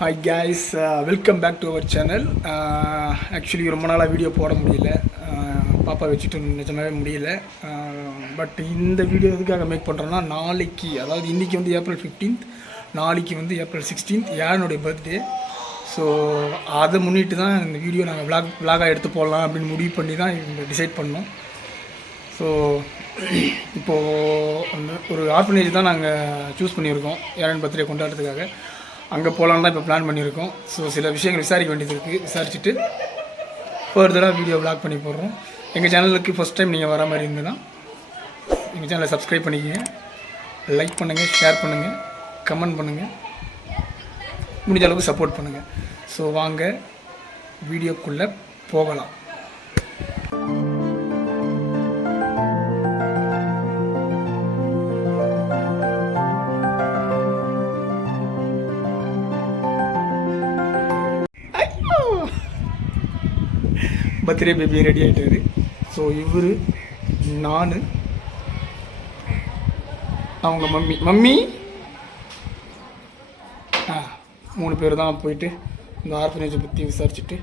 Hi guys, welcome back to our channel. Actually ரொம்ப நாளாக video போட முடியல, பாப்பா வச்சுட்டு நிஜமாகவே முடியல. பட் இந்த வீடியோ எதுக்காக மேக் பண்ணுறோன்னா, நாளைக்கு அதாவது இன்றைக்கி வந்து ஏப்ரல் 15th, நாளைக்கு வந்து ஏப்ரல் 16th யாருடைய பர்த்டே. ஸோ அதை முன்னிட்டு தான் இந்த வீடியோ நாங்கள் விலாகாக எடுத்து போடலாம் அப்படின்னு முடிவு பண்ணி தான் இந்த டிசைட் பண்ணோம். ஸோ இப்போது ஒரு ஆர்ஃபனேஜ் தான் நாங்கள் சூஸ் பண்ணியிருக்கோம் யாரன் பர்த்டே கொண்டாடுறதுக்காக. அங்கே போகலான்னு தான் இப்போ பிளான் பண்ணியிருக்கோம். ஸோ சில விஷயங்கள் விசாரிக்க வேண்டியது இருக்குது. விசாரிச்சுட்டு ஃபர்தராக வீடியோ விலாக் பண்ணி போடுறோம். எங்கள் சேனலுக்கு ஃபஸ்ட் டைம் நீங்கள் வர மாதிரி இருந்ததுன்னா எங்கள் சேனலை சப்ஸ்கிரைப் பண்ணிக்கங்க, லைக் பண்ணுங்கள், ஷேர் பண்ணுங்கள், கமெண்ட் பண்ணுங்கள், முடிஞ்ச அளவுக்கு சப்போர்ட் பண்ணுங்கள். ஸோ வாங்க வீடியோக்குள்ளே போகலாம். பர்த்டே பேபி ரெடி ஆகிட்டாரு. ஸோ இவர், நான், அவங்க மம்மி 3 பேர் தான் போயிட்டு இந்த ஆர்ஃபனேஜை பற்றி விசாரிச்சுட்டு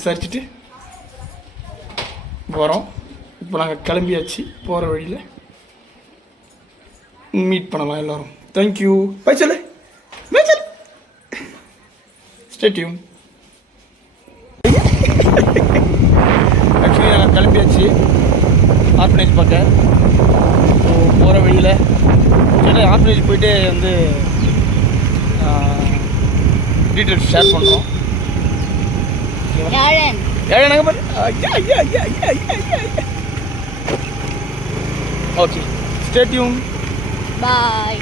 விசாரிச்சுட்டு போகிறோம். இப்போ நாங்கள் கிளம்பியாச்சு. போகிற வழியில் மீட் பண்ணலாம் எல்லோரும். தேங்க்யூ. பை சொல்லு, பை சொல்லு. Stay tune. ஆக்சுவலி நாங்கள் கிளம்பியாச்சு ஆர்ஃபனேஜ் பார்க்க. ஸோ போகிற வழியில் சரி ஆர்ஃபனேஜ் போயிட்டு வந்து டீட்டெயில்ஸ் ஷேர் பண்ணுறோம். Okay, stay tune. பாய்.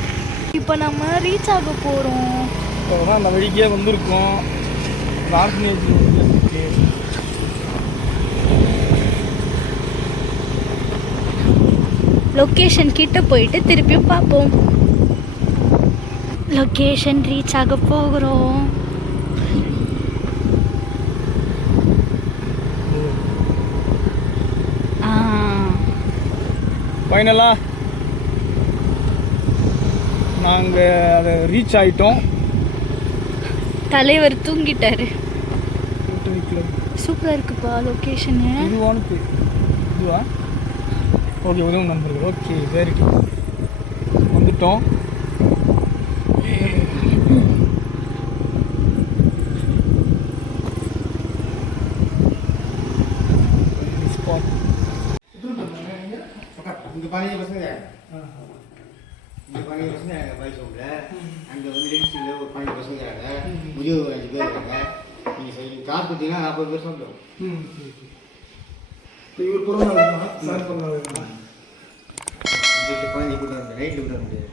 இப்போ நம்ம ரீச் ஆக போகிறோம். இப்போ அந்த வழிக்கே வந்திருக்கோம். ஆர்ஃபனேஜ் லொக்கேஷன் கிட்ட போயிட்டு திருப்பியும் பார்ப்போம். லொக்கேஷன் ரீச் ஆக போகிறோம். ஃபைனலாக நாங்கள் அதை ரீச் ஆகிட்டோம். தலைவர் தூங்கிட்டாரு. சூப்பராக இருக்குப்பா லொக்கேஷனு. இதுவா? ஓகே, உதவும் நண்பர்கள். Okay, very good. வந்துட்டோம். இங்கே பாருங்க பசங்க, இங்கே பாருங்க பசங்க பைக் ரூமில். அங்கே வந்து லேடிஸில் ஒரு 12 பசங்க இருக்காங்க, முதியோர் 5 பேர் இருக்காங்க. நீங்கள் காசு கொடுத்தீங்கன்னா 40 பேர் சொல்லுவோம். இவர் பிறந்த சார் பிறந்த குழந்தை கூட நைட்டில் விட முடியாது.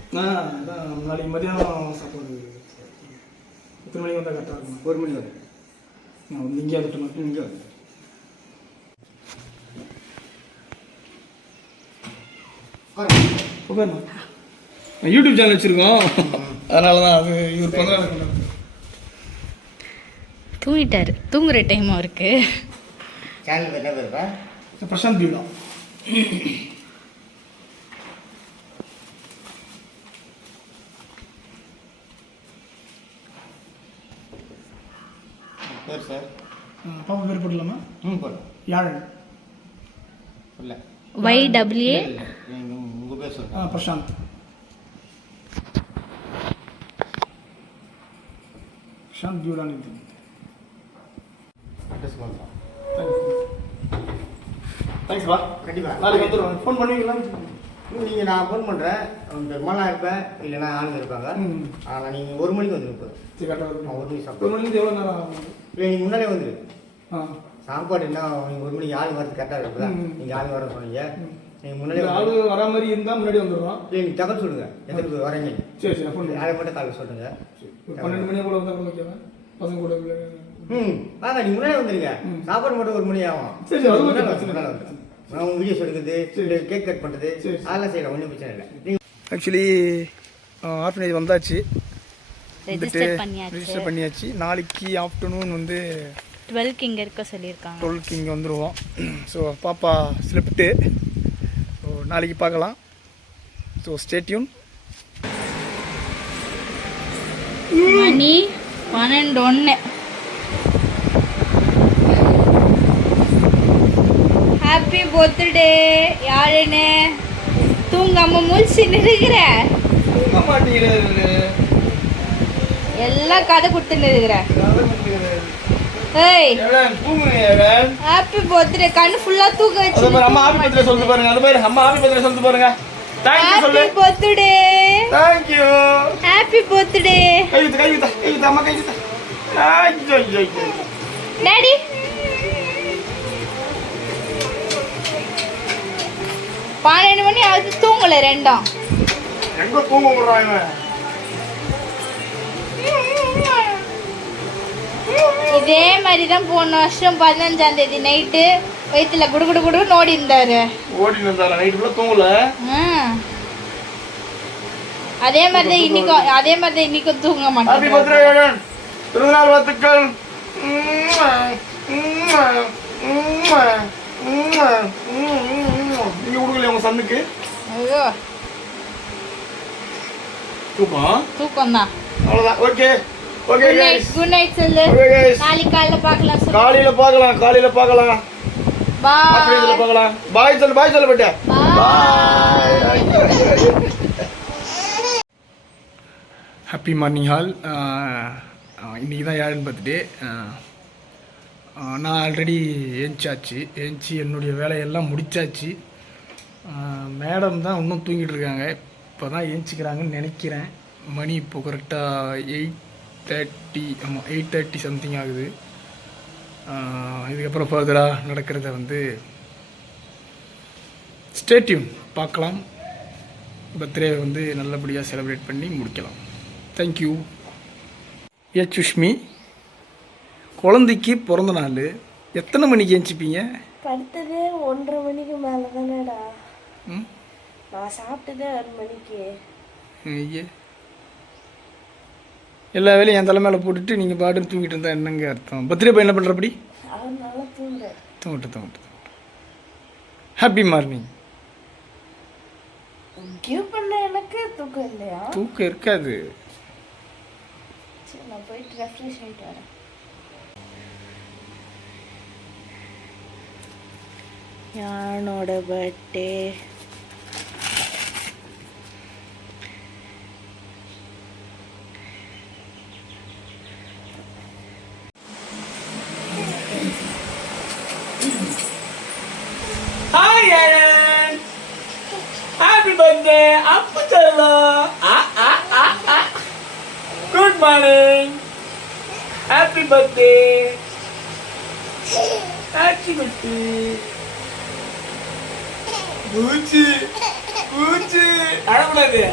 நாளைக்கு மதியானம் சாப்பாடு எத்தனை மணிக்கு வந்தால் கரெக்டாக இருக்கும்? 1 மணி வரும். நான் வந்து இங்கே வந்துட்டேன். இங்கே வந்து யூடியூப் சேனல் வச்சுருக்கோம், அதனால தான் அது இவர் பிறந்த தூங்கிட்டாரு. தூங்குற டைம் அவருக்கு. சேனல் என்ன பேருப்பா? பிரசாந்த் பீடா. பேர் சார்? பாப்பா பேர் போடலாமா? போடலாம். யாழ் இல்லை YWA. உங்கள் பேர் சொல்லுங்கள். பிரசாந்த். பிரசாந்த் பீடான்னு இது. அட்ரஸ் பண்ணுறோம். தேங்க்ஸ்ப்பா. கண்டிப்பாக நாளைக்கு வந்துடுவோம். ஃபோன் பண்ணுவீங்களா? நீங்கள் நான் ஃபோன் பண்ணுறேன். பெருமாளாக இருப்பேன், இல்லைன்னா ஆளுங்க இருப்பாங்க. ஆனால் நீங்கள் 1 மணிக்கு வந்துருப்போம். சரி, கரெக்டாக இருக்கும். 1 மணிக்கு 1 சாப்பிட்டு மணிக்கு எவ்வளோ நேரம் ஆகும்? இல்லை, நீங்கள் முன்னாடியே வந்துடு. சாப்பாடு என்ன நீங்கள் 1 மணிக்கு ஆள் வரது கரெக்டாக இருக்குதா? நீங்கள் ஆள் வர சொன்னீங்க. நீங்கள் முன்னாடியே ஆள் வரா மாதிரி இருந்தால் முன்னாடி வந்துடுறோம். இல்லை, நீங்கள் தகவல் சொல்லுங்கள், எத்தனை பேர் வரீங்க. சரி சரி, ஃபோன் யாரை மட்டும் காலையில் சொல்லுங்கள். ஒரு 12 மணி கூட வந்தால் கூட ஓகேவா? பசங்க கூட வாங்க, நீங்கள் முன்னாடியே வந்துடுங்க. சாப்பாடு மட்டும் 1 மணி ஆகும். சரி சரி, அது முன்னாடி வந்து நான் வீடியோஸ் எடுக்கிறது, கேக் கட் பண்ணுறது, அதெல்லாம் செய்யலாம், ஒன்றும் பிரச்சனை இல்லை. ஆக்சுவலி ஆர்ஃபனேஜ் வந்தாச்சு, ரெஜிஸ்டர் பண்ணியாச்சு. நாளைக்கு ஆஃப்டர்நூன் வந்து 12க்கு இங்கே இருக்க சொல்லியிருக்காங்க. 12க்கு இங்கே வந்துடுவோம். ஸோ பாப்பா ஸ்லிப்ட்டு நாளைக்கு பார்க்கலாம். So stay tune. மணி 12:01. Happy birthday. யாருன்னு தூங்காம முழிச்சுன்னு இருக்கிற? தூங்க மாட்டேங்கிறாரு. எல்லாம் கதை கொடுத்துன்னு இருக்கிற. ஏய் ஹாப்பி பர்த்டே. கண்ணு ஃபுல்லா தூக்க வச்சு அம்மா ஹாப்பி பர்த்டே சொல்லிட்டு பாருங்க. அது பாரு அம்மா ஹாப்பி பர்த்டே சொல்லிட்டு பாருங்க. தேங்க் யூ சொல்லு. Happy birthday. Thank you. Happy birthday. கை ஊத்து அம்மா கை ஊத்து. ஐயோ டாடி பன்னெண்டு மணி ஆகுது, தூங்கல ரெண்டும். எங்க தூங்க விடுறான் இவன்? இதே மாதிரி தான் போன வருஷம் 15ஆம் தேதி நைட்டு வயிற்றுல குடு குடு குடுன்னு ஓடி இருந்தாரு. நைட்டு ஃபுல்லா தூங்கல. அதே மாதிரி தான் இன்னைக்கும் தூங்க ஹாப்பி மாட்டேன். பர்த்டே. திருநாள் வாழ்த்துக்கள். நீங்க கொடுக்கல உங்க சன்னுக்கு? ஐயோ தூக்கம் தான். அவ்வளவுதான். Okay okay guys. Good night சொல்லு. Okay guys. நாளைக்கு காலையில பார்க்கலாம் சொல்லு. காலையில பார்க்கலாம். பாய். பார்க்கலாம். பாய் சொல்லு பட்டே. பாய். Happy morning all. இன்றைக்கி தான் யாருன்னு பார்த்துட்டு நான் ஆல்ரெடி ஏஞ்சாச்சு. என்னுடைய வேலையெல்லாம் முடித்தாச்சு. மேடம் தான் இன்னும் தூங்கிட்டு இருக்காங்க. இப்போ தான் ஏஞ்சிக்கிறாங்கன்னு நினைக்கிறேன். மணி இப்போ கரெக்டாக 8:30. ஆமாம் 8:30 சம்திங் ஆகுது. இதுக்கப்புறம் ஃபர்தராக நடக்கிறத வந்து ஸ்டே டியூன் பார்க்கலாம். பர்த்டே வந்து நல்லபடியாக செலிப்ரேட் பண்ணி முடிக்கலாம். தேங்க்யூ. சுஷ்மி, குழந்தைக்கு பிறந்த நாள். எத்தனை மணிக்கு எழுந்திப்பீங்க? படுத்ததே 1:30 மணிக்கு மேலே தானேடா. நான் சாப்பிட்டதே 1 மணிக்கு. ஐயே, எல்லா வேலையும் என் தலை மேலே போட்டுட்டு நீங்கள் பாட்டுன்னு தூங்கிட்டு இருந்தா என்னங்க அர்த்தம்? பர்த்டே போய் என்ன பண்ணுறப்படி? அதனால தூங்கிட்டு. Happy morning. கிவ் பண்ண எனக்கு தூக்கம் இல்லையா? தூக்கம் இருக்காது. சரி, நான் போயிட்டு ரெஃப்ரெஷ் ஆகிட்டு வரேன். யானோட birthday Hi Aaron. Happy birthday. Appu challo. Good morning. Happy birthday. Happy birthday. Gucci. அழக்கூடாது.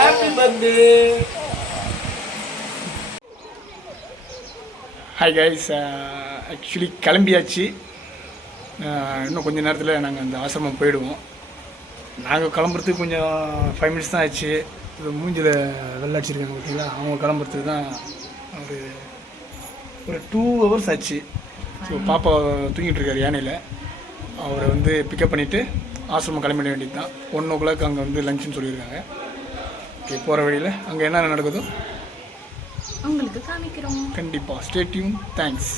Happy birthday. Hi guys. Actually கிளம்பியாச்சு. இன்னும் கொஞ்சம் நேரத்தில் நாங்கள் அந்த ஆசிரமம் போயிடுவோம். நாங்கள் கிளம்புறதுக்கு கொஞ்சம் 5 மினிட்ஸ் தான் ஆச்சு. இது மூஞ்சில் வெள்ளை அடிச்சிருக்காங்க பார்த்தீங்களா, அவங்க கிளம்புறதுக்கு தான் ஒரு 2 ஹவர்ஸ் ஆச்சு. ஸோ பாப்பா தூங்கிட்டு இருக்காரு யானையில். அவரை வந்து பிக்கப் பண்ணிவிட்டு ஆசிரமம் கிளம்பிட வேண்டியது தான். 1 o'clock அங்கே வந்து லஞ்சுன்னு சொல்லியிருக்காங்க. ஓகே, போகிற வழியில் அங்கே என்னென்ன நடக்குதோ உங்களுக்கு காமிக்கிறோம். கண்டிப்பாக. Stay tune. Thanks.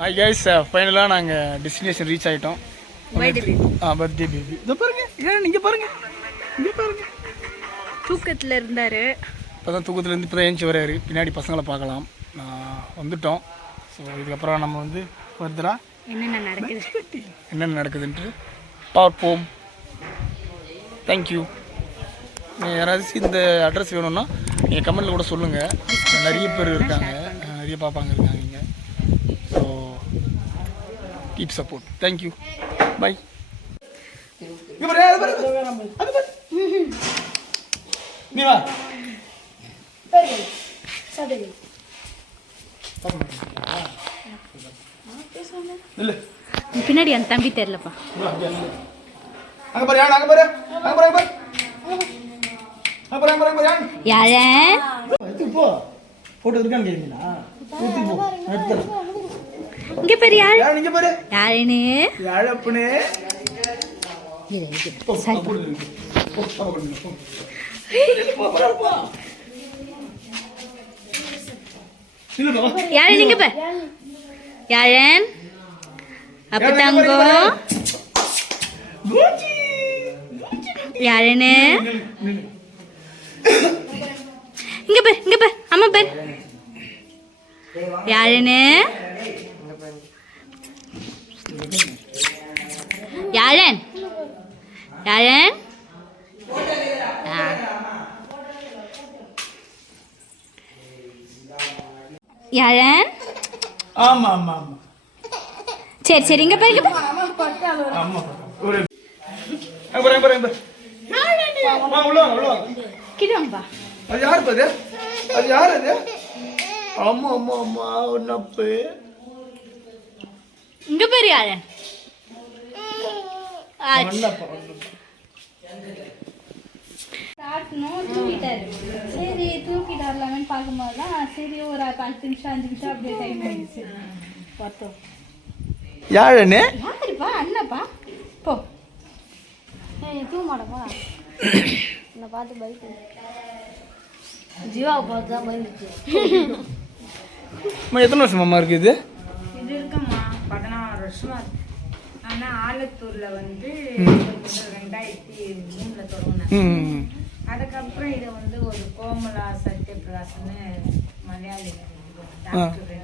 Hi guys, ஃபைனலாக நாங்கள் டெஸ்டினேஷன் ரீச் ஆகிட்டோம். Birthday baby. இதை பாருங்க, இங்கே பாருங்க. தூக்கத்தில் இருந்தார். இப்போ தான் தூக்கத்துலேருந்து இப்போ தான் ஏஞ்சி வராரு. பின்னாடி பசங்களை பார்க்கலாம். வந்துட்டோம். ஸோ இதுக்கப்புறம் நம்ம வந்து ஃபர்தராக என்னென்ன நடக்குதுன்ட்டு பார்ப்போம். தேங்க்யூ. யாராவது இந்த அட்ரஸ் வேணும்னா நீங்கள் கமெண்ட்டில் கூட சொல்லுங்கள். நிறைய பேர் இருக்காங்க, நிறைய பார்ப்பாங்க இருக்காங்க இங்கே. So keep support. Thank you. Bye. நீ வா. பின்னாடி அந்த தம்பி தெரியலப்பா. போட்டோ இருக்கான்னு கேட்டீங்களா? இங்க பாரு யாரு யார் நீங்க பாரு யாருன்னு யாழப்பனே யாரு நீங்க பாரு யாரன் அப்ப தங்கம் யாருன்னு இங்க பாரு அம்மா பாரு யாருன்னு யாரன் யாரன் யாரன் ஆமா ஆமா ஆமா சரி சரி இங்க பாரு ஆமா ஒரு அங்க உள்ள வாங்க கிடம்பா அது யார் பாது அது யார் அது ஆமா ஆமா ஆமா ஒன்னப்பு இங்க பாரு யாரன் தூக்கிட்டாரு சரி தூக்கிட்டார்லாமேன்னு பார்க்கும்போது தான் சரி ஒரு 10 நிமிஷம் 5 நிமிஷம் அப்படியே டைம் ஆயிடுச்சு பார்த்தோம் யாழனே யாருப்பா அண்ணாப்பா போ தூக்க மாட்டப்பா என்னை பார்த்து பயந்து ஜீவாவை பார்த்து தான் பயந்துச்சு. எத்தனை வருஷம் அம்மா இருக்குது இது இது இருக்குமா 16 வருஷமா இருக்கு. ஆனால் ஆலத்தூரில் வந்து 2003 தொடங்கினேன். அதுக்கப்புறம் இதை வந்து ஒரு கோமலா சத்யபிரகாசன்னு மலையாளி டாக்டர்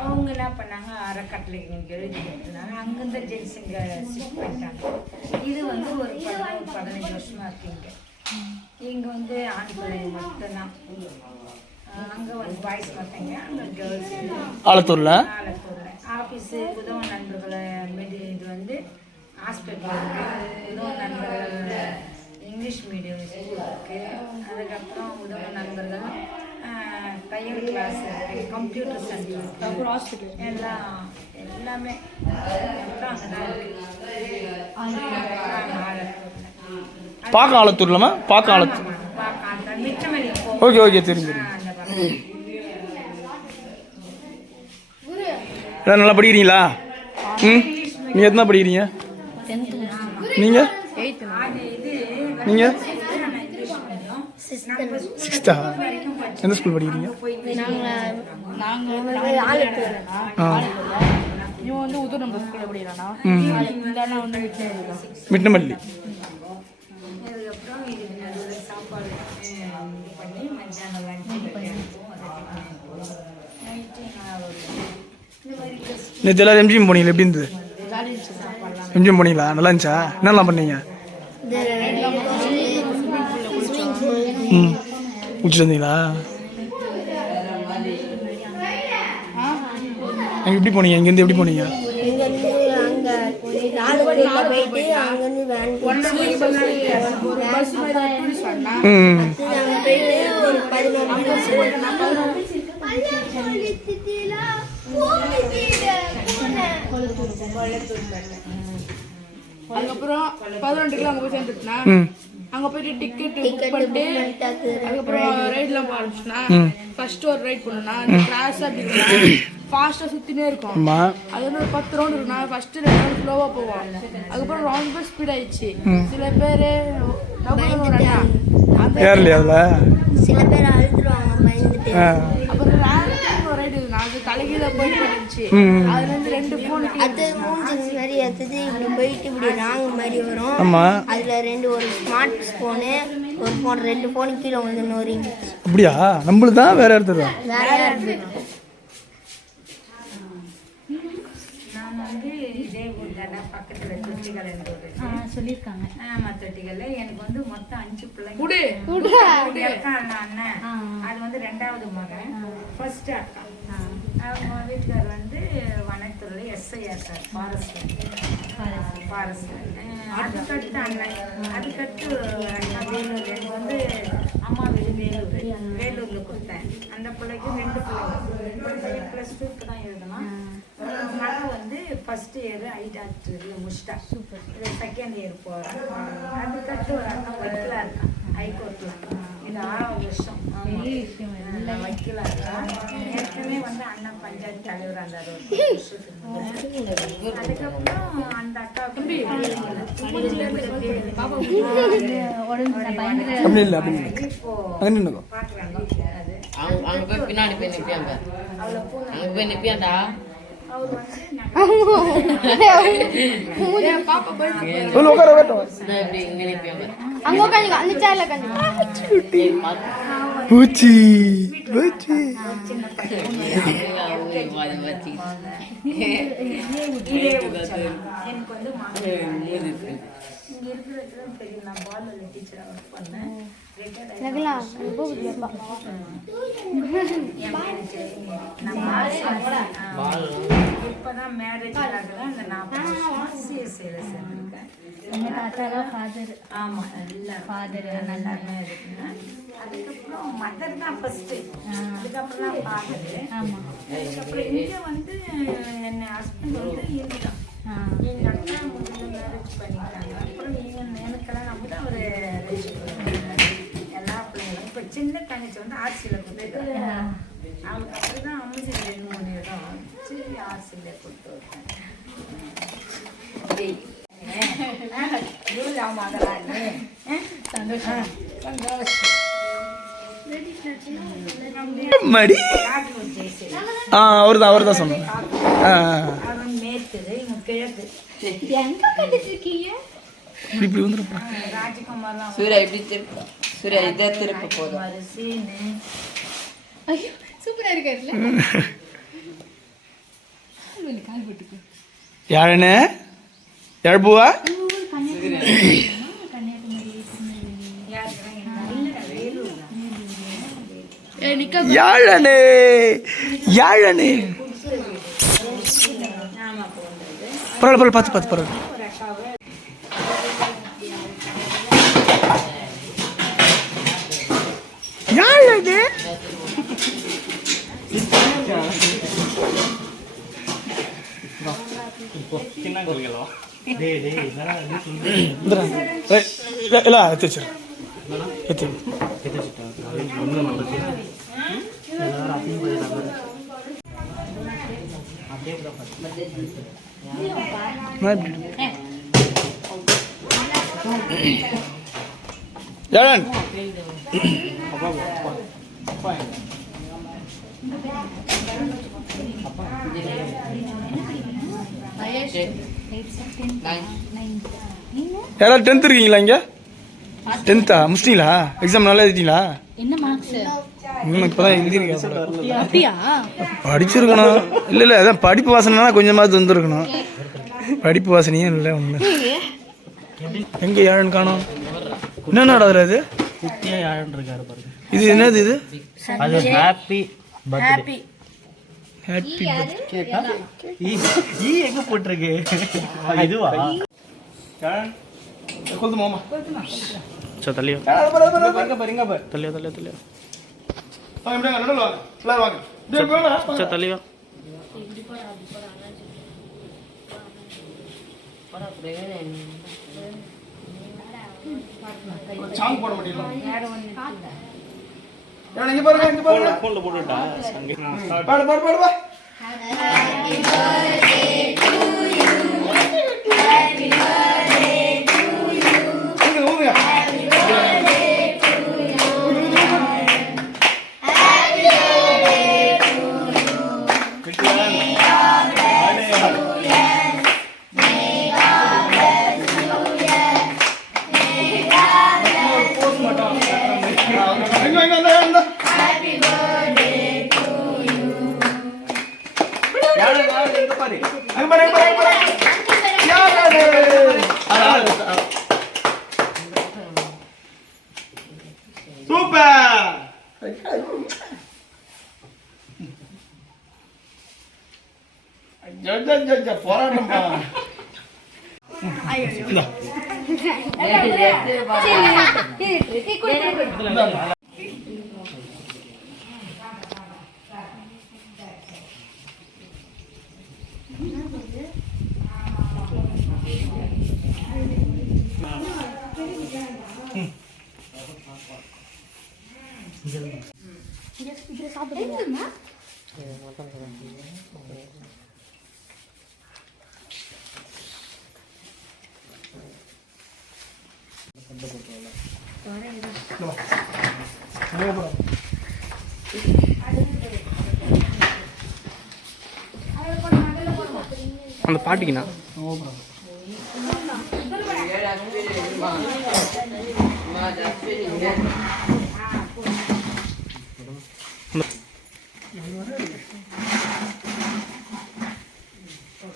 அவங்க என்ன பண்ணாங்க அறக்கட்டளைக்கு நீங்கள் எழுதி கொடுத்துருந்தாங்க. அங்கேருந்து ஜென்ஸ் இங்கே ஷிஃப்ட் பண்ணிட்டாங்க. இது வந்து ஒரு 15 வருஷமா இருக்குங்க. இங்கே வந்து ஆண் பிள்ளைங்க மட்டும்தான். அங்கே வந்து பாய்ஸ் பார்த்தீங்க, அங்கே கேர்ள்ஸ். ஆலத்தூரில் ஆஃபீஸு உதவ நண்பர்களை இது வந்து ஹாஸ்பிட்டல் இருக்குது. உதவ நண்பர்கள் இங்கிலீஷ் மீடியம் ஸ்கூல் இருக்குது. அதுக்கப்புறம் உதவ நண்பர்கள் தையல் கிளாஸ் இருக்குது, கம்ப்யூட்டர் சென்டர் இருக்குது, ஹாஸ்பிட்டல் எல்லாமே அப்புறம் அங்கே தான் இருக்குது. பார்க்க ஆலத்தூர்லாமா பார்க்க ஆலத்தூர் மிச்சமல்லி ஓகே ஓகே தெரிஞ்சு எல்லாம் நல்லா படிக்கிறீங்களா? நீங்கள் எத்தனை படிக்கிறீங்க? நீங்கள் நீங்கள் சிக்ஸ்த்தா? எந்த ஸ்கூல் படிக்கிறீங்க? இவன் வந்து உதவு நம்ம ஸ்கூலில் படிக்கிறானா வந்து மிட்டமல்லி. சாப்பாடு பண்ணி மத்தியானம் லஞ்சு நேற்று எல்லாரும் எம்ஜிஎம் போனீங்களா? எப்படி இருந்தது? எம்ஜிஎம் போனீங்களா? நல்லா இருந்துச்சா? என்னெல்லாம் பண்ணீங்க? குடிச்சிட்டு வந்தீங்களா? அங்கே எப்படி போனீங்க? இங்கேருந்து எப்படி போனீங்க? அதுக்கப்புறம் 11 அங்கே போய் சேர்ந்துட்டுனா அங்கே போயிட்டு டிக்கெட் புக் பண்ணிட்டு அதுக்கப்புறம் ரைட்லாம் ஆரம்பிச்சுனா ஃபர்ஸ்ட் ஒரு ரைட் பண்ணுனா அந்த கிராஸ் அப்படின்னா ஃபாஸ்ட்டாக சுற்றினே இருக்கும். அது வந்து ஒரு 10 ரவுண்ட் இருக்குன்னா ஃபர்ஸ்ட் 2 ரவுண்ட் ஸ்லோவாக போவோம். அதுக்கப்புறம் ரவுண்ட் போய் ஸ்பீட் ஆயிடுச்சு. சில பேர் ஏறலையா அதில்? சில பேர் அழுதுருவாங்க பயந்துட்டு. அப்புறம் ஒரு ரைடு அது தலைகீழ போயிட்டு இருந்துச்சு. அதுல இருந்து 2 ஃபோன் அது மூஞ்சி மாதிரி எடுத்தது இப்படி போயிட்டு இப்படி ராங் மாதிரி வரும். ஆமாம். அதுல ஒரு ஸ்மார்ட் ஃபோனு ஒரு ஃபோன் 2 ஃபோன் கீழே வந்து நோரிங்க. அப்படியா? நம்மளுக்கு தான் வேற இடத்துல வேற யாருக்கு? நான் வந்து இதே ஊர் தானே பக்கத்தில் தொட்டிகள் சொல்லியிருக்காங்க. ஆமாம் தொட்டிகள். எனக்கு வந்து மொத்தம் 5 பிள்ளைங்க. அண்ணன் அது வந்து 2வது மகன், ஃபர்ஸ்ட் அக்கா. அவங்க வீட்டுக்கார் வந்து வனத்துறையில் எஸ்ஐயா சார், ஃபாரஸ்ட். அதுக்கடுத்து அண்ணன், அதுக்கடுத்து அண்ணா வேலூர். எனக்கு வந்து அம்மா வீடு வேலூரில் கொடுத்தேன். அந்த பிள்ளைக்கு 2 பிள்ளைங்க +2 தான் எழுதணும். மகன் வந்து ஃபர்ஸ்ட் இயர் ஐடாக்டரில் முடிச்சிட்டா. இது செகண்ட் இயர் போகிறேன். அதுக்கடுத்து ஒரு அக்கா ஒர்க்கில் இருக்கான் ஹைகோர்ட்டில். இது 6வது வருஷம். ஆமா. நான் வைக்கல. ஏற்கனவே வந்து அண்ணன் பஞ்சாயத்து தலைவர் அந்த அதுக்கப்புறம் அந்த அக்காவுக்கு அப்படி இல்லை அப்படி இல்லை இப்போ அங்கே நின்னுக்கோ பாக்குறாங்க அது அங்க போய் பின்னாடி போய் நிப்பியாங்க. அவளை பூனை அங்க போய் நிப்பியாண்டா. அவர் வந்து சொல்லு உட்கார வேட்டும் இப்படி இங்க நிப்பியாங்க. அங்க உட்காந்துங்க அந்த சேர்ல உட்காந்துங்க பூச்சி பூச்சி எனக்கு வந்து இங்க இருக்கிற பெரிய நான் பால்ல டீச்சரா ஒர்க் பண்ணேன். இப்பதான் மேரேஜ் ஆகலாம். இந்த 40 வருஷமா சிஎஸ்ஐல சேர்ந்திருக்கேன். எங்க தாத்தா ஃபாதர். ஆமா நல்லா ஃபாதர் எல்லாருமே இருக்குங்க. அதுக்கப்புறம் மதர் தான் ஃபர்ஸ்ட், அதுக்கப்புறம் தான் ஃபாதர். ஆமா. அதுக்கப்புறம் இங்க வந்து என் ஹஸ்பண்ட் வந்து ஹிந்தி தான். எங்க அக்கா முதல்ல மேரேஜ் பண்ணிட்டாங்க. அப்புறம் எனக்கெல்லாம் நம்ம தான் ஒரு எல்லா பிள்ளைங்களும் இப்போ சின்ன தங்கச்சி வந்து ஆர்சியில் கொடுத்துருக்காங்க. அவளுக்கு அப்படிதான் அமைஞ்சு 2-3 இடம் சரி ஆர்சியில் கொடுத்து வைப்பேன். சந்தோஷம் சந்தோஷம். மடி அவர் தான் சொன்னாங்க. அவன் மேற்குது இவன் கிழக்கு. எங்க கட்டிட்டு இருக்கீங்க? இப்படி இப்படி வந்துருப்பா ராஜகுமார் தான் சூர்யா இப்படி திருப்பு. சூர்யா இதே திருப்பு போதும். சீனு ஐயோ சூப்பரா இருக்காருல்ல. கால் போட்டுக்கோ. யாழனே யாழ்பூவா கன்னியாகுமரி யாழனே யாழனே பரவாயில்ல பார்த்து பரவாயில்ல. யாழனே ಇಲ್ಲ ಎತ್ತಿಚ್ಚು ಎತ್ತಿ ಯಾರನ್ யாராவது 10th இருக்கீங்களா இங்கே? 10th முடிச்சிட்டீங்களா? எக்ஸாம் நல்லா எழுதிட்டீங்களா? என்ன மார்க்ஸ்? இப்போ தான் எழுதிருக்கேன். அப்படியா? படிச்சிருக்கணும். இல்லை அதான் படிப்பு வாசனைனா கொஞ்சமாவது வந்துருக்கணும். படிப்பு வாசனையே இல்லை ஒன்று. எங்கே யாழன் காணோம்? என்னடா அது? இது என்னது இது? அது ஹாப்பி பர்த்டே. ஹாப்பி ஈ எங்க போட்டிருக்கு? இதுவா? கொல்து மாமா சோ தள்ளியோ. பாருங்க பாருங்க பாரு. தள்ளியோ தள்ளியோ தள்ளியோ. வாங்க இப்படி நடுவுல வாங்க. எல்லாரும் வாங்க. டேய் போடா. சோ தள்ளியோ. சாங் போட மாட்டீங்களா? யார் இங்க பாருங்க இங்க பாருங்க. ஃபோன்ல போட்டுடா. பாடு பாடு பாடு பா. Happy birthday to you. Happy birthday to you. ஊதுங்க. Happy birthday to you. Happy birthday to you. May God bless you, yes. May God bless you, yes. May God bless you. எங்க Happy birthday to you. யாரு எங்க பாரு. அங்க பாரு. யாரு? Super. ஜஜஜஜ போராட்டம்ப்பா. அந்த பாட்டிக்குண்ணா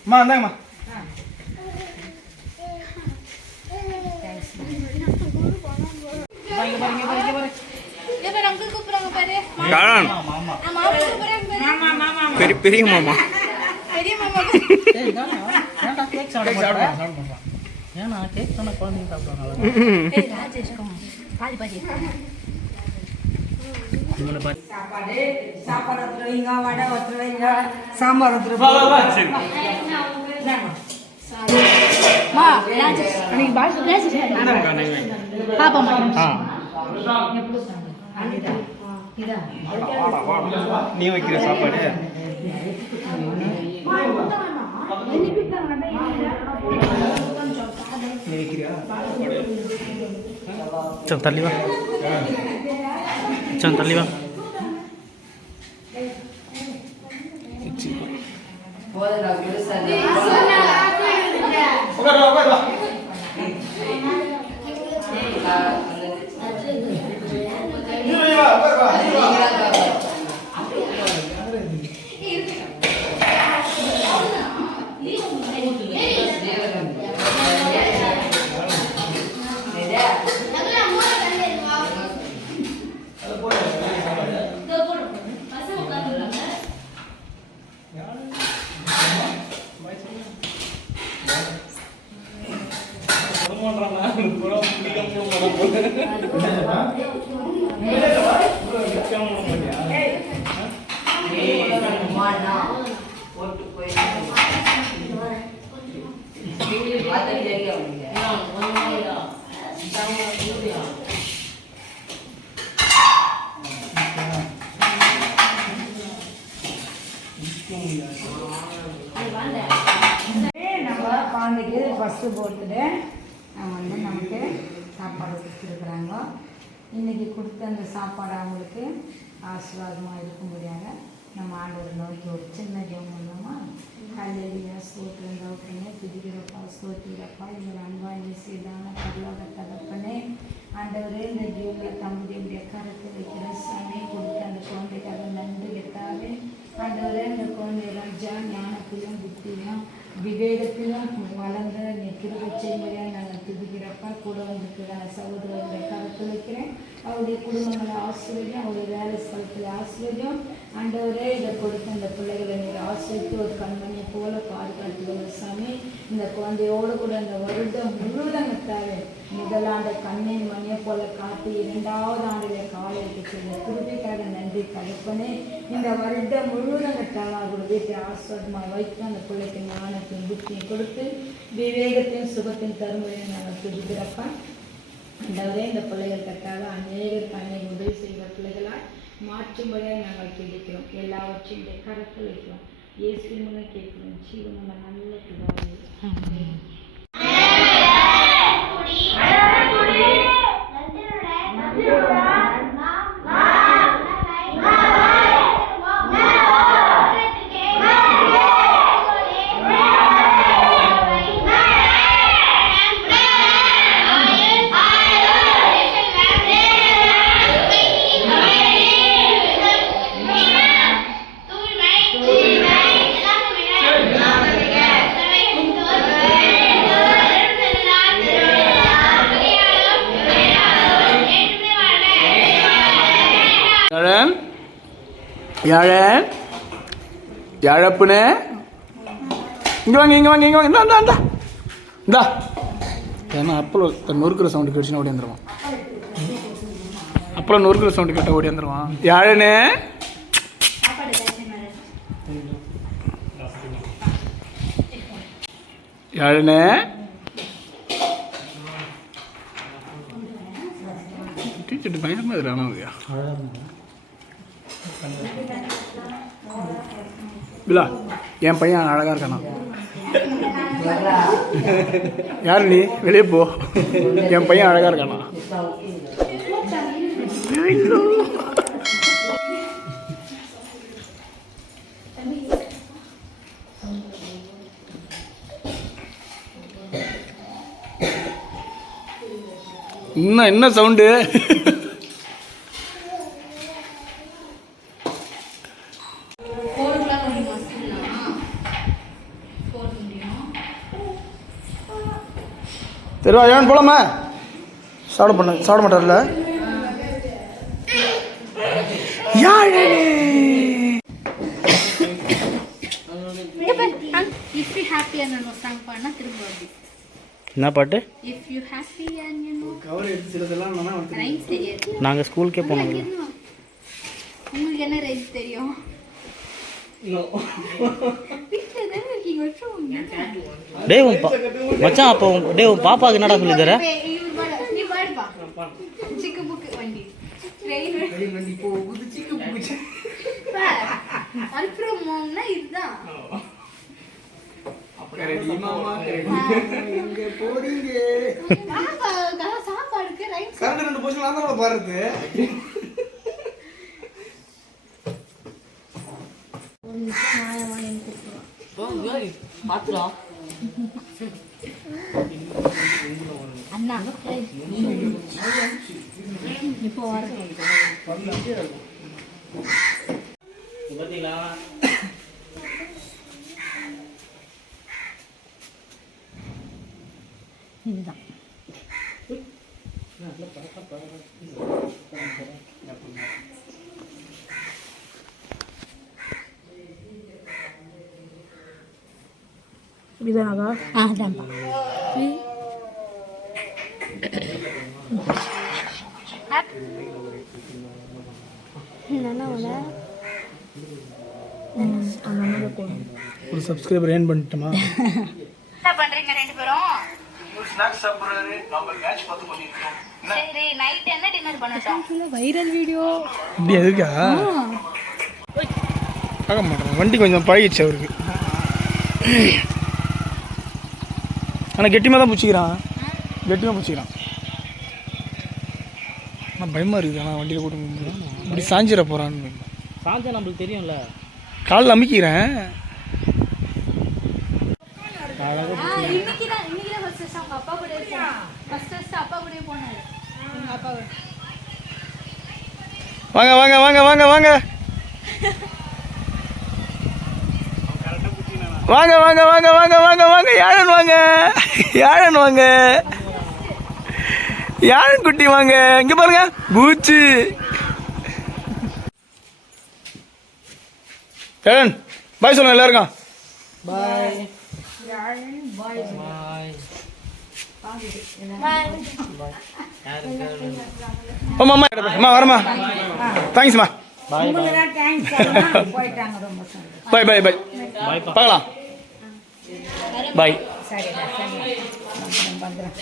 அம்மா இந்தாங்கம்மா அங்கிள் கூப்பிடுறாங்க பாரு. மாமா கூப்பிடுறாங்க பாரு. பெரிய மாமா பெரிய மாமா ராஜேஷ் பாதி பாதி சாப்பாடு ஒருத்தர் வைங்க, வடை ஒருத்தர் வைங்க, சாம்பார் ஒருத்தர் மா ராஜேஷ் அன்னைக்கு பாஸ் ராஜேஷ் பாப்பா மா நீ வைக்கிற சாப்பாடு நீ வைக்கிறியா சரி தள்ளி வா சரி தள்ளி வா போதுடா குருசாமி. போட்டு போய் நம்ம குழந்தைக்கு ஃபஸ்ட்டு பர்த்டே வந்து நமக்கு சாப்பாடு கொடுத்துருக்குறாங்க. இன்றைக்கி கொடுத்த அந்த சாப்பாடு அவங்களுக்கு ஆசீர்வாதமாக இருக்கும்படியாக நம்ம ஆண்டவரை நோக்கி ஒரு சின்ன ஜெபம் பண்ணோமா? ஹல்லேலூயா ஸ்தோத்திரம் தகப்பனே, துதிக்கிறப்பா ஸ்தோத்திரப்பா, எங்கள் அன்பாய் செய்தான பரலோக தகப்பனே, ஆண்டவரே இந்த ஜீவனில் தம்புடைய கருத்து வைக்கிற சாமி கொடுத்த அந்த குழந்தைக்காக நன்றி கெட்டாவே. ஆண்டவரே இந்த குழந்தை ராஜா ஞானத்திலும் புத்தியிலும் விவேகத்திலும் வளர்ந்த நீ கிருபை செய்யும்படியாக நாங்கள் துதிக்கிறப்பா. கூட வந்துருக்கிற சகோதரர்களை கருத்து வைக்கிறேன். அவருடைய குடும்பங்களை ஆசிரியம், அவருடைய வேலை ஸ்தலத்தில் ஆசிரியம். ஆண்டவரே இதை கொடுத்த இந்த பிள்ளைகளை நீங்கள் ஆசிரித்து ஒரு கண்மணியை போல பாதுகாத்துக்கணும் சாமி. இந்த குழந்தையோடு கூட இந்த வருடம் முழுவதும் தேவை முதலாண்டு கண்ணின் மணியை போல காத்து 2வது ஆண்டில் காலைக்கு செய்த குருவிக்காக நன்றி தகப்பனே. இந்த வருடம் முழுவதும் தேவை வீட்டை ஆசிரியமாக வைத்து அந்த பிள்ளைக்கு ஞானத்தையும் புத்தியும் கொடுத்து விவேகத்தையும் சுகத்தையும் தரும்படியை நாங்கள் துதிக்கிறப்பா. அந்தவரே இந்த பிள்ளைகள் கட்டாக அநேக உதவி செய்கிற பிள்ளைகளால் மாற்றும்படியாக நாங்கள் கேட்கிறோம். எல்லாவற்றையும் இந்த கருத்தில் வைக்கிறோம். இயேசு மூலம் கேட்கிறோம். ஜீவனுள்ள நல்ல பிதாவே. யாழன் யாழப்புனே இங்கே வாங்க இங்கே வாங்க இங்கே வாங்க இந்தா இந்தா இந்தா ஏன்னா அப்பளம் நொறுக்கிற சவுண்டு கேட்டுச்சுன்னா ஓடி வந்துடுவான். அப்பளம் நொறுக்கிற சவுண்டு கேட்டால் ஓடி வந்துடுவான். யாழனே யாழனே டீச்சர்ட்டு பயங்கரமாக இதில் ஆனாங்கய்யா பிலா என் பையன் அழகாக இருக்கானா? யார் நீ? வெளியே போ. என் பையன் அழகாக இருக்கானா? இன்னும் என்ன சவுண்டு? தெருவா ஏன் போலாமா? சாப்பிட மாட்டார்ல. If you happy and no song பாடினா திரும்ப வருது. என்ன பாட்டு? If you happy and no cover எடுத்து சிலதெல்லாம் ரைம்ஸ் தெரியாது. நாங்கள் ஸ்கூலுக்கே போனோம். உங்களுக்கு என்ன ரைம்ஸ் தெரியும்? வீட்டில் தானே இருக்கீங்க வச்சுருவோங்க. டேய் மச்சான் அப்போ டேய் உன் பாப்பாவுக்கு என்னடா சொல்லி தர? நீ பாடுப்பா. சிக்கு புக்கு வண்டி ரயில் வண்டி போகுது சிக்கு புக்கு. அல்ப்ரோமோன்னா இதுதான். சாப்பாடுக்கு ரைம்ஸ் கரெக்ட் 2 போர்ஷன் நான் தான் பாடுறது. அண்ணா இப்போ வர இதுதான் இதுதானாக்கா? அதான்ப்பா. ஒரு சப்ஸ்கிரைபர் ஏர்ன் பண்ணிட்டோமா? என்ன பண்றீங்க ரெண்டு பேரும்? ஸ்நாக்ஸ் சாப்பிடுறாரு. நம்ம மேட்ச் பார்த்து பண்ணிருக்கோம். சரி நைட் என்ன டின்னர் பண்ணட்டும்? Viral video. இப்படி எதுக்கா? பார்க்க மாட்டேன். வண்டி கொஞ்சம் பழகிடுச்சு அவருக்கு. ஆனால் கெட்டிமாக தான் பிடிச்சிக்கிறான். ஆனால் பயமாக இருக்குது. ஆனால் வண்டியில் கூட்டு இப்படி சாஞ்சிட போகிறான்னு. சாஞ்சா நம்மளுக்கு தெரியும்ல. காலில் அமுக்கிறேன். இன்னைக்கு தான் ஃபர்ஸ்ட் அவங்க அப்பா கூட ஃபர்ஸ்ட் அப்பா கூட போனாரு. எங்க அப்பா வாங்க வாங்க வாங்க வாங்க வாங்க வாங்க வாங்க வாங்க வாங்க வாங்க வாங்க யாழன் வாங்க யாழன் வாங்க யாழன் குட்டி வாங்க. இங்க பாருங்க பூச்சி. யாழன் பாய் சொல்லுங்க எல்லாருக்கும். பாய். அம்மா அம்மா வரமா. தேங்க்ஸ்மா. உங்களுக்கு தான் தேங்க்ஸ் சொல்லணும். போயிட்டாங்க ரொம்ப சந்தோஷம். பாய் பாய் பாய் பார்க்கலாம். பாய். சரிடா சரி. பத்திரம்.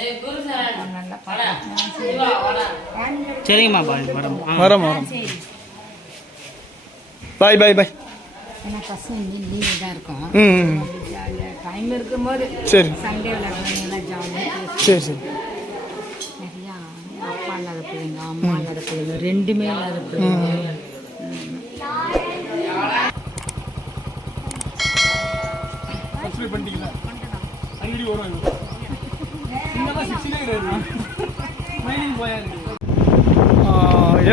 நல்லா பார்க்கலாம். சரிங்கம்மா பாய் வரோம். வரோம் வரோம். பாய் பாய் பாய். ஏன்னா பசங்க லீவு தான் இருக்கும். ம் ஜாலியாக டைம் இருக்கும்போது சரி சண்டே விளையாடுறவங்க ஜாலியாக சரி சரி. நிறையா அப்பா இல்லாத பிள்ளைங்க அம்மா இல்லாத பிள்ளைங்க ரெண்டுமே இல்லாத பிள்ளைங்க. சப்ஸ்கிரைப் பண்ணிட்டீங்களா? அடிக்கடி வரும்.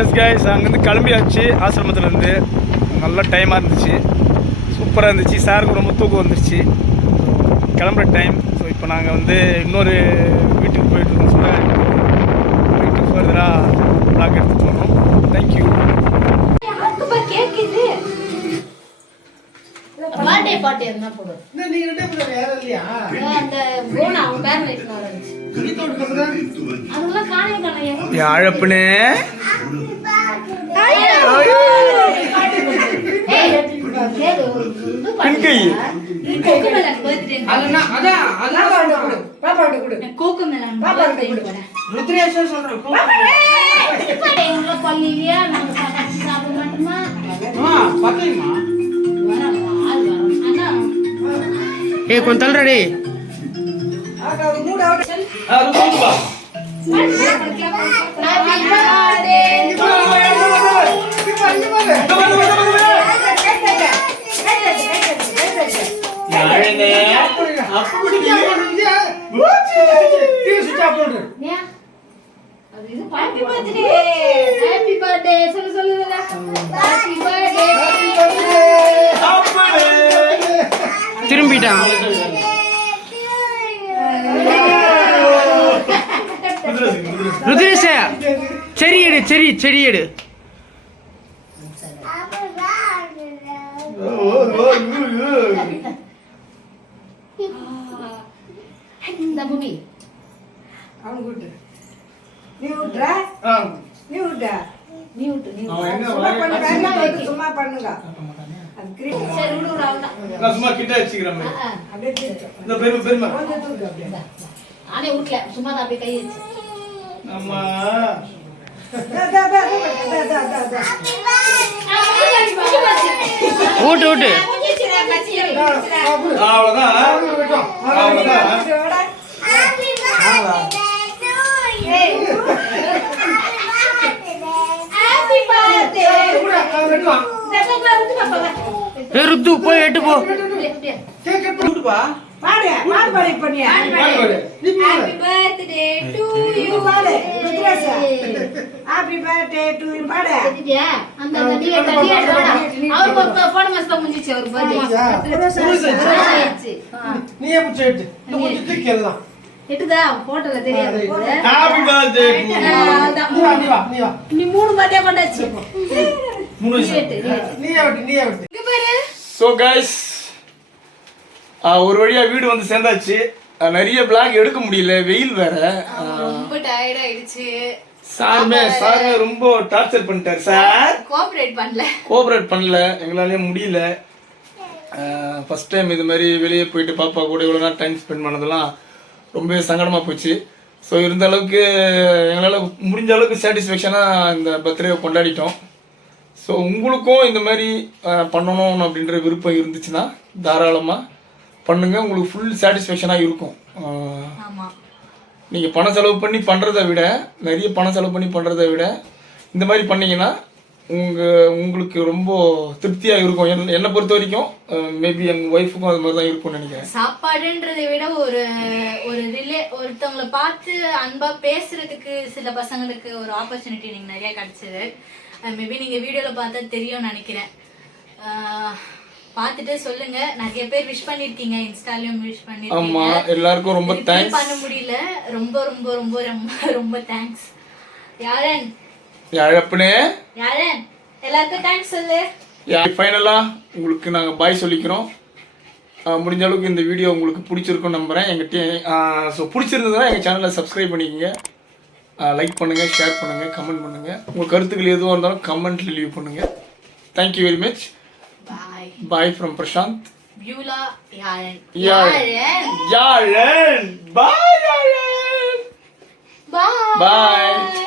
எஸ் கைஸ், அங்கேருந்து கிளம்பியாச்சு. ஆசிரமத்துலேருந்து நல்ல டைமாக இருந்துச்சு, சூப்பராக இருந்துச்சு. சாருக்கு ரொம்ப தூக்கம் வந்துருச்சு, கிளம்புற டைம். ஸோ இப்போ நாங்கள் வந்து இன்னொரு வீட்டுக்கு போயிட்டுருக்கோம். சொல்ல போயிட்டு ஃபர்தராக பிளாக் எடுத்துகிட்டு வரோம். தேங்க்யூ. பர்த்டே பார்ட்டி எதுனா போடு. நீங்க ரெண்டே பேர் யாரும் இல்லையா? அந்த போனா அவன் பேர் ரைட்ல வந்துச்சு. அதெல்லாம் காணவே காணோம். யாழப்பனே கொஞ்சம் தள்ளுறடி. ஹாப்பி பர்த்டே ஹாப்பி பர்த்டே சொல்லு ஹாப்பி பர்த்டே திரும்பிட்டான். ருத்ரேஷ செடி எடு செடி எடு. இந்த பூமி நீ விட்டுற நீ விட்ட நீ விட்டு சும்மா பண்ணுங்க சரி விடு அவ்வளவுதான். நான் சும்மா கிட்ட வச்சுக்கிறேன். அப்படியே திருட்டு. இந்த பெருமை கொஞ்சம் தூக்கு அப்படியே நானே விட்டல சும்மா தான் அப்படியே கை வச்சு அம்மா ஊட்டு ஊட்டு. அவ்வளவுதான். ருத்து போய் எட்டு போ. பாடு பாடு பண்ணியா ஹாப்பி பர்த்டே டு யூ பாடு Rudresh happy birthday to you பாடு செட்டியா அந்த நீ எடுடா அவர் போன மாசம் முடிஞ்சிச்சு அவர் பர்த்டே நீயே பிடிச்சி எடுத்து கொஞ்சம் தூக்கி எல்லாம் எட்டுதா போட்டோல தெரியாது ஹாப்பி பர்த்டே நீ மூணு பர்த்டே கொண்டாச்சு நீயே விட்டு ஸோ கைஸ் ஒரு வழியா வீடு வந்து சேர்ந்தாச்சு. நிறைய பிளாக் எடுக்க முடியல, வெயில் வேற. ரொம்ப டயர்ட் ஆயிடுச்சு. சாருமே ரொம்ப டார்ச்சர் பண்ணிட்டாரு சார். கோஆபரேட் பண்ணல, எங்களாலே முடியல. ஃபர்ஸ்ட் டைம் இது மாதிரி வெளியே போயிட்டு பாப்பா கூட இவ்வளோ நேரம் டைம் ஸ்பெண்ட் பண்ணதெல்லாம் ரொம்ப சங்கடமாக போச்சு. ஸோ இருந்த அளவுக்கு எங்களால் முடிஞ்ச அளவுக்கு சாட்டிஸ்ஃபேக்ஷனாக இந்த பர்த்டே கொண்டாடிட்டோம். ஸோ உங்களுக்கும் இந்த மாதிரி பண்ணணும் அப்படின்ற விருப்பம் இருந்துச்சுன்னா தாராளமாக பண்ணுங்கள். உங்களுக்கு ஃபுல் சாட்டிஸ்ஃபேக்ஷனாக இருக்கும். நீங்கள் பணம் செலவு பண்ணி பண்ணுறதை விட, நிறைய பணம் செலவு பண்ணி பண்ணுறதை விட இந்த மாதிரி பண்ணிங்கன்னா உங்களுக்கு ரொம்ப திருப்தியாக இருக்கும். என்னை பொறுத்த வரைக்கும் மேபி எங்கள் ஒய்ஃபுக்கும் அது மாதிரி தான் இருக்கும்னு நினைக்கிறேன். சாப்பாடுன்றதை விட ஒருத்தவங்களை பார்த்து அன்பா பேசுறதுக்கு சில பசங்களுக்கு ஒரு ஆப்பர்ச்சுனிட்டி நீங்க நிறைய கிடைச்சது. மேபி நீங்க வீடியோல பார்த்தா தெரியும்னு நினைக்கிறேன். பார்த்துட்டு சொல்லுங்க. நிறைய பேர் விஷ் பண்ணிருக்கீங்க, இன்ஸ்டாலயும் விஷ் பண்ணிருக்கீங்க. ஆமா, எல்லாருக்கும் ரொம்ப தேங்க்ஸ். பண்ண முடியல, ரொம்ப ரொம்ப ரொம்ப ரொம்ப ரொம்ப தேங்க்ஸ். யாரன் எல்லாருக்கும் தேங்க்ஸ் சொல்லு. ஃபைனலா உங்களுக்கு நாங்க பாய் சொல்லிக்கிறோம். முடிஞ்ச அளவுக்கு இந்த வீடியோ உங்களுக்கு பிடிச்சிருக்கும்னு நம்புறேன். ஸோ பிடிச்சிருந்ததுன்னா எங்கள் சேனலை சப்ஸ்கிரைப் பண்ணிக்கோங்க, லைக் பண்ணுங்கள், ஷேர் பண்ணுங்கள், கமெண்ட் பண்ணுங்கள். உங்கள் கருத்துக்கள் எதுவாக இருந்தாலும் கமெண்ட்ல லீவ் பண்ணுங்கள். Thank you very much. Bye from Prashant. Beulah Yaren. Yaren. Bye Yaren. Bye. Bye.